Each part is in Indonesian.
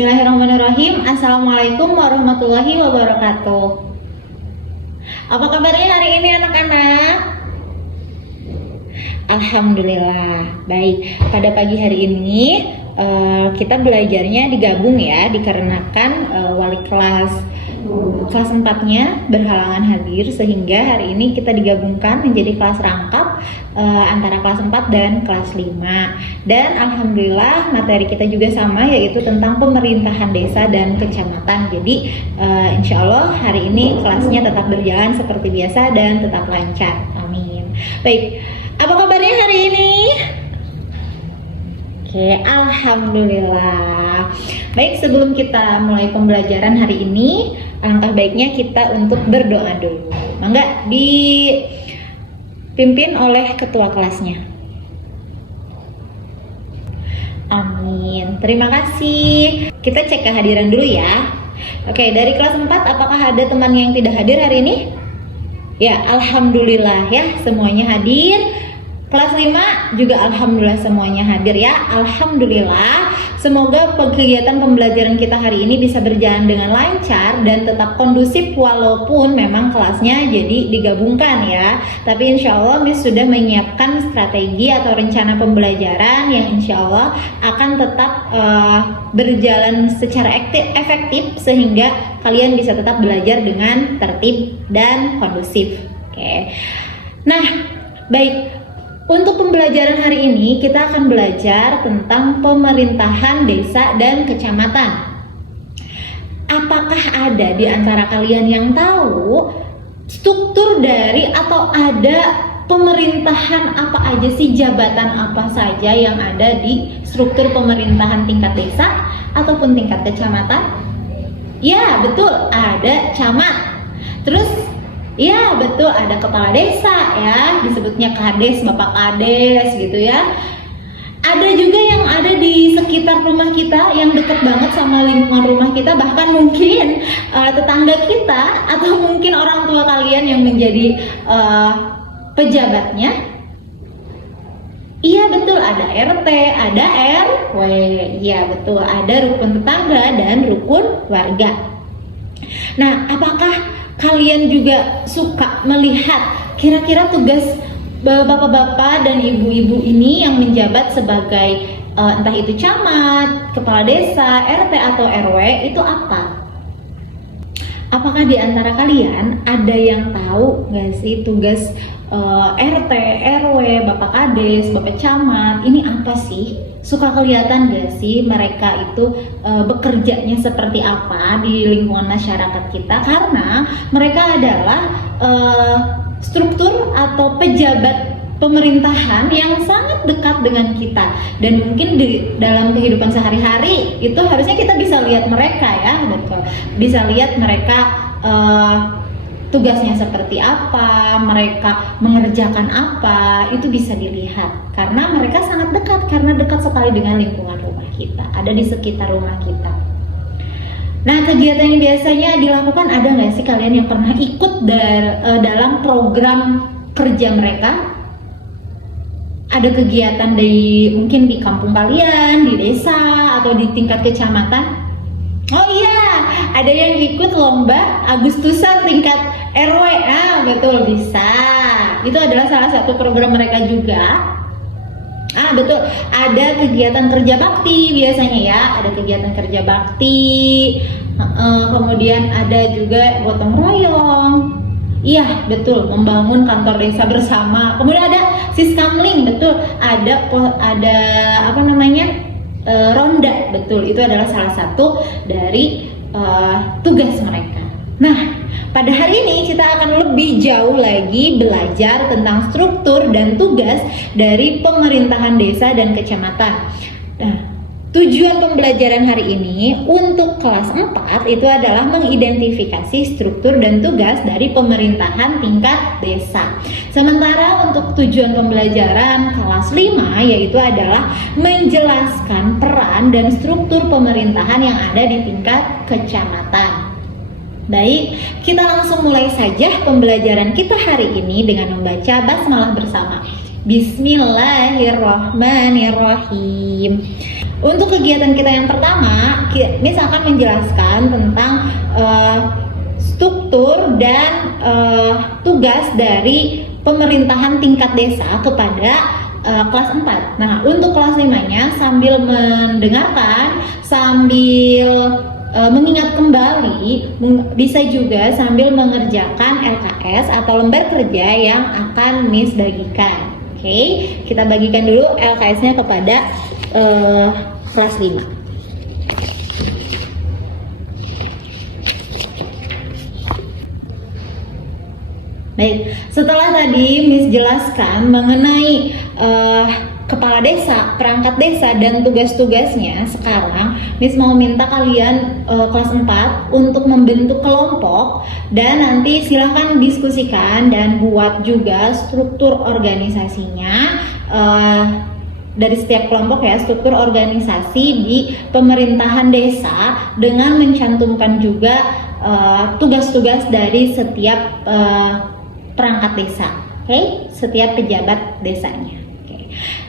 Bismillahirrahmanirrahim. Assalamualaikum warahmatullahi wabarakatuh. Apa kabarnya hari ini anak-anak? Alhamdulillah, baik. Pada pagi hari ini kita belajarnya digabung ya, dikarenakan wali kelas 4-nya berhalangan hadir, sehingga hari ini kita digabungkan menjadi kelas rangkap antara kelas 4 dan kelas 5. Dan alhamdulillah materi kita juga sama, yaitu tentang pemerintahan desa dan kecamatan. Jadi insya Allah hari ini kelasnya tetap berjalan seperti biasa dan tetap lancar. Amin. Baik, apa kabarnya hari ini? Oke, alhamdulillah. Baik, sebelum kita mulai pembelajaran hari ini, alangkah baiknya kita untuk berdoa dulu. Mangga dipimpin oleh ketua kelasnya. Amin. Terima kasih. Kita cek kehadiran dulu ya. Oke, dari kelas 4 apakah ada teman yang tidak hadir hari ini? Ya, alhamdulillah ya, semuanya hadir. Kelas 5 juga alhamdulillah semuanya hadir ya. Alhamdulillah. Semoga kegiatan pembelajaran kita hari ini bisa berjalan dengan lancar dan tetap kondusif, walaupun memang kelasnya jadi digabungkan ya. Tapi insya Allah Miss sudah menyiapkan strategi atau rencana pembelajaran yang insya Allah akan tetap berjalan secara efektif, sehingga kalian bisa tetap belajar dengan tertib dan kondusif. Oke. Nah, baik. Untuk pembelajaran hari ini kita akan belajar tentang pemerintahan desa dan kecamatan. Apakah ada di antara kalian yang tahu struktur dari atau ada pemerintahan apa aja sih, jabatan apa saja yang ada di struktur pemerintahan tingkat desa ataupun tingkat kecamatan? Ya, betul, ada camat. Terus ya betul, ada kepala desa ya, disebutnya kades, bapak kades gitu ya. Ada juga yang ada di sekitar rumah kita, yang dekat banget sama lingkungan rumah kita, bahkan mungkin tetangga kita atau mungkin orang tua kalian yang menjadi pejabatnya. Iya betul, ada RT, ada RW. Iya betul, ada rukun tetangga dan rukun warga. Nah, apakah kalian juga suka melihat kira-kira tugas bapak-bapak dan ibu-ibu ini yang menjabat sebagai entah itu camat, kepala desa, RT atau RW itu apa? Apakah di antara kalian ada yang tahu nggak sih tugas RT, RW, bapak kades, bapak camat ini apa sih? Suka kelihatan gak sih mereka itu bekerjanya seperti apa di lingkungan masyarakat kita? Karena mereka adalah struktur atau pejabat pemerintahan yang sangat dekat dengan kita, dan mungkin di dalam kehidupan sehari-hari itu harusnya kita bisa lihat mereka ya, betul. Bisa lihat mereka tugasnya seperti apa, mereka mengerjakan apa, itu bisa dilihat karena mereka sangat dekat, karena dekat sekali dengan lingkungan rumah kita, ada di sekitar rumah kita. Nah, kegiatan yang biasanya dilakukan, ada nggak sih kalian yang pernah ikut dalam program kerja mereka? Ada kegiatan mungkin di kampung kalian, di desa, atau di tingkat kecamatan? Oh iya, ada yang ikut lomba Agustusan tingkat RW. Ah, betul, bisa. Itu adalah salah satu program mereka juga. Ah, betul. Ada kegiatan kerja bakti biasanya ya. Ada kegiatan kerja bakti. Kemudian ada juga gotong royong. Iya, betul, membangun kantor desa bersama. Kemudian ada siskamling, betul. Ada apa namanya? Ronda, betul, itu adalah salah satu dari tugas mereka. Nah, pada hari ini kita akan lebih jauh lagi belajar tentang struktur dan tugas dari pemerintahan desa dan kecamatan. Nah, tujuan pembelajaran hari ini untuk kelas 4 itu adalah mengidentifikasi struktur dan tugas dari pemerintahan tingkat desa. Sementara untuk tujuan pembelajaran kelas 5 yaitu adalah menjelaskan peran dan struktur pemerintahan yang ada di tingkat kecamatan. Baik, kita langsung mulai saja pembelajaran kita hari ini dengan membaca basmalah bersama. Bismillahirrahmanirrahim. Untuk kegiatan kita yang pertama, Miss akan menjelaskan tentang struktur dan tugas dari pemerintahan tingkat desa kepada kelas 4. Nah, untuk kelas 5-nya sambil mendengarkan, sambil mengingat kembali, bisa juga sambil mengerjakan LKS atau lembar kerja yang akan Miss bagikan. Oke, kita bagikan dulu LKS-nya kepada kelas 5. Baik, setelah tadi Miss jelaskan mengenai kepala desa, perangkat desa, dan tugas-tugasnya, sekarang Miss mau minta kalian kelas 4 untuk membentuk kelompok dan nanti silahkan diskusikan dan buat juga struktur organisasinya dari setiap kelompok ya, struktur organisasi di pemerintahan desa dengan mencantumkan juga tugas-tugas dari setiap perangkat desa, oke? Setiap pejabat desanya.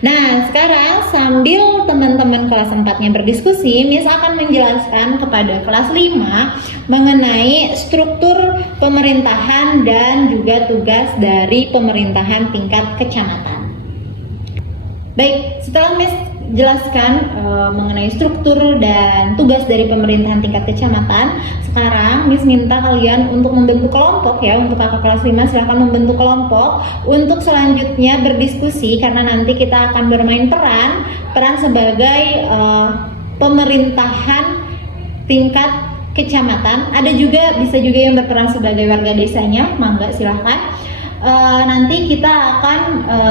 Nah, sekarang sambil teman-teman kelas 4-nya berdiskusi, Miss akan menjelaskan kepada kelas 5 mengenai struktur pemerintahan dan juga tugas dari pemerintahan tingkat kecamatan. Baik, setelah Miss jelaskan mengenai struktur dan tugas dari pemerintahan tingkat kecamatan, sekarang Miss minta kalian untuk membentuk kelompok ya. Untuk kakak kelas 5 silahkan membentuk kelompok untuk selanjutnya berdiskusi, karena nanti kita akan bermain peran sebagai pemerintahan tingkat kecamatan. Ada juga, bisa juga yang berperan sebagai warga desanya, mangga silahkan. Nanti kita akan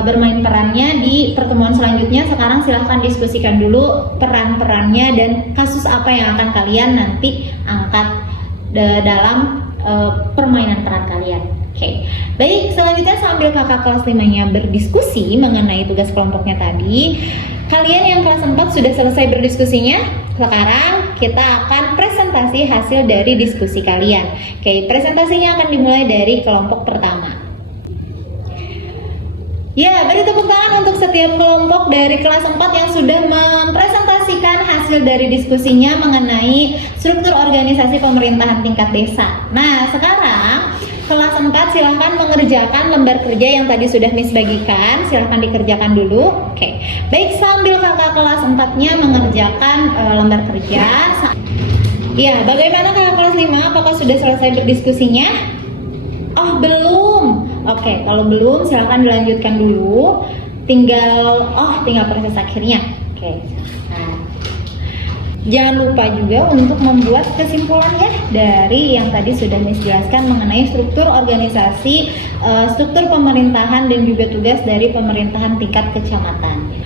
bermain perannya di pertemuan selanjutnya. Sekarang silahkan diskusikan dulu peran-perannya dan kasus apa yang akan kalian nanti angkat dalam permainan peran kalian. Oke. Baik, selanjutnya sambil kakak kelas 5-nya berdiskusi mengenai tugas kelompoknya tadi, kalian yang kelas 4 sudah selesai berdiskusinya. Sekarang kita akan presentasi hasil dari diskusi kalian. Oke, presentasinya akan dimulai dari kelompok pertama. Ya, beri tepuk tangan untuk setiap kelompok dari kelas 4 yang sudah mempresentasikan hasil dari diskusinya mengenai struktur organisasi pemerintahan tingkat desa. Nah, sekarang kelas 4 silahkan mengerjakan lembar kerja yang tadi sudah Miss bagikan. Silahkan dikerjakan dulu. Oke, baik, sambil kakak kelas 4-nya mengerjakan lembar kerja. Ya, bagaimana kakak kelas 5? Apakah sudah selesai berdiskusinya? Oh, belum. Oke, kalau belum silahkan dilanjutkan dulu. Tinggal proses akhirnya. Oke. Nah, jangan lupa juga untuk membuat kesimpulan ya dari yang tadi sudah Miss jelaskan mengenai struktur organisasi, struktur pemerintahan dan juga tugas dari pemerintahan tingkat kecamatan.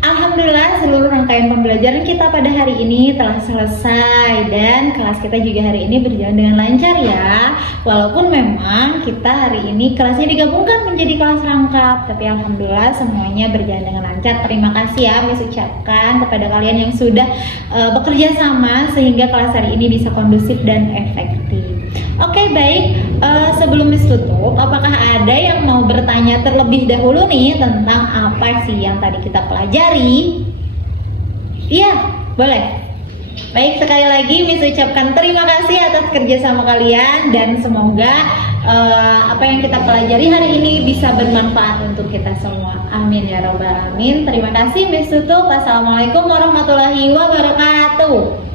Alhamdulillah, seluruh rangkaian pembelajaran kita pada hari ini telah selesai dan kelas kita juga hari ini berjalan dengan lancar ya. Walaupun memang kita hari ini kelasnya digabungkan menjadi kelas rangkap, tapi alhamdulillah semuanya berjalan dengan lancar. Terima kasih ya Miss ucapkan kepada kalian yang sudah bekerja sama sehingga kelas hari ini bisa kondusif dan efektif. Oke, baik, sebelum Miss tutup, apakah ada yang mau bertanya terlebih dahulu nih tentang apa sih yang tadi kita pelajari? Iya, boleh. Baik, sekali lagi Miss ucapkan terima kasih atas kerjasama kalian dan semoga apa yang kita pelajari hari ini bisa bermanfaat untuk kita semua. Amin ya robbal alamin. Terima kasih, Miss tutup. Wassalamualaikum warahmatullahi wabarakatuh.